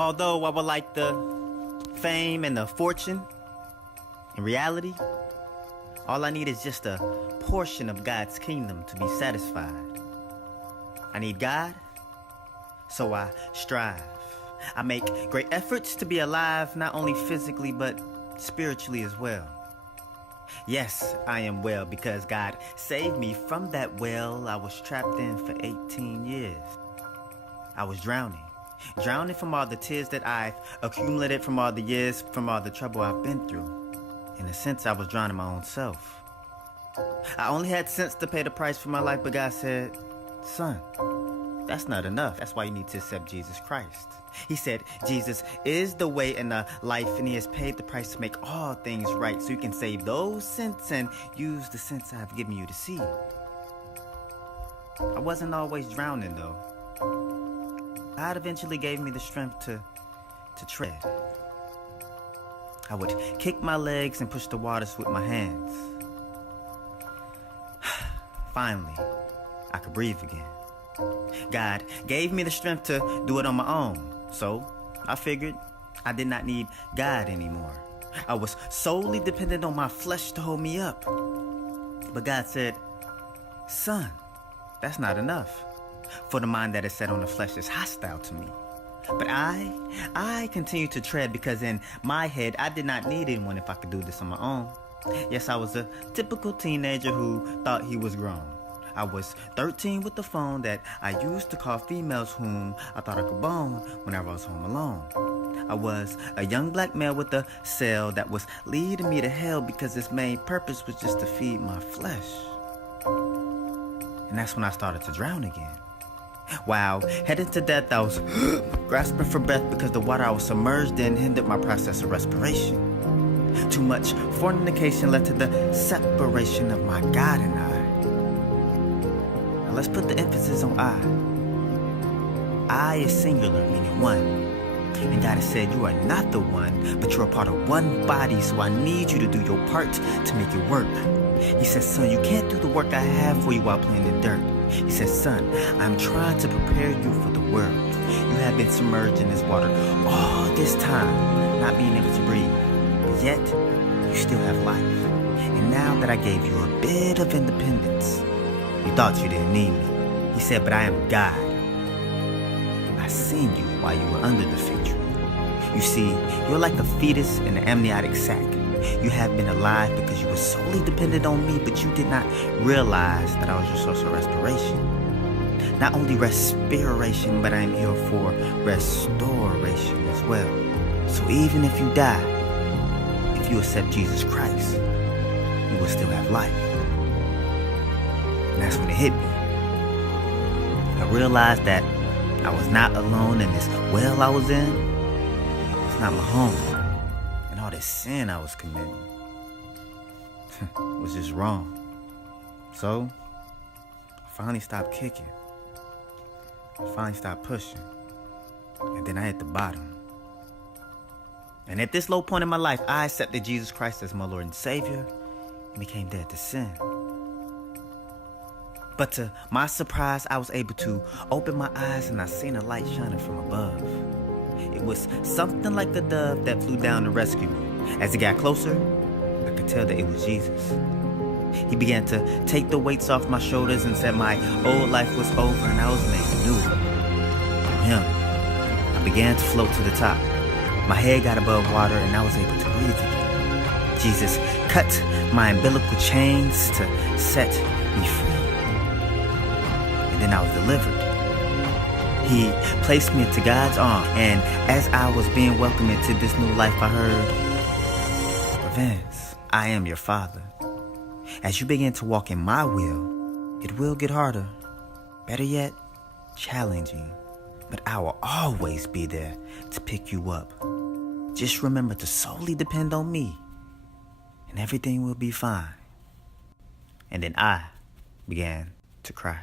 Although I would like the fame and the fortune, in reality, all I need is just a portion of God's kingdom to be satisfied. I need God, so I strive. I make great efforts to be alive, not only physically, but spiritually as well. Yes, I am well because God saved me from that well I was trapped in for 18 years. I was drowning from all the tears that I've accumulated from all the years, from all the trouble I've been through. In a sense, I was drowning my own self. I only had sense to pay the price for my life, but God said, son, that's not enough. That's why you need to accept Jesus Christ. He said, Jesus is the way and the life, and he has paid the price to make all things right so you can save those sins and use the sense I've given you to see. I wasn't always drowning, though. God eventually gave me the strength to tread. I would kick my legs and push the waters with my hands. Finally, I could breathe again. God gave me the strength to do it on my own. So I figured I did not need God anymore. I was solely dependent on my flesh to hold me up. But God said, son, that's not enough. For the mind that is set on the flesh is hostile to me. But I continued to tread because in my head, I did not need anyone if I could do this on my own. Yes, I was a typical teenager who thought he was grown. I was 13 with the phone that I used to call females whom I thought I could bone whenever I was home alone. I was a young black male with a cell that was leading me to hell because its main purpose was just to feed my flesh. And that's when I started to drown again. While heading to death, I was grasping for breath because the water I was submerged in hindered my process of respiration. Too much fornication led to the separation of my God and I. Now let's put the emphasis on I. I is singular, meaning one. And God has said you are not the one, but you're a part of one body, so I need you to do your part to make it work. He says, son, you can't do the work I have for you while playing in dirt. He says, son, I'm trying to prepare you for the world. You have been submerged in this water all this time, not being able to breathe. But yet, you still have life. And now that I gave you a bit of independence, you thought you didn't need me. He said, but I am God. I seen you while you were under the fig tree. You see, you're like a fetus in an amniotic sac. You have been alive because you were solely dependent on me, but you did not realize that I was your source of respiration. Not only respiration, but I am here for restoration as well. So even if you die, if you accept Jesus Christ, you will still have life. And that's when it hit me. I realized that I was not alone in this well I was in. It's not my home. And all this sin I was committing was just wrong. So, I finally stopped kicking. I finally stopped pushing. And then I hit the bottom. And at this low point in my life, I accepted Jesus Christ as my Lord and Savior and became dead to sin. But to my surprise, I was able to open my eyes and I seen a light shining from above. It was something like a dove that flew down to rescue me. As it got closer, I could tell that it was Jesus. He began to take the weights off my shoulders and said my old life was over and I was made new. From him, I began to float to the top. My head got above water and I was able to breathe again. Jesus cut my umbilical chains to set me free. And then I was delivered. He placed me into God's arm, and as I was being welcomed into this new life, I heard, LaVance, I am your father. As you begin to walk in my will, it will get harder. Better yet, challenging. But I will always be there to pick you up. Just remember to solely depend on me, and everything will be fine. And then I began to cry.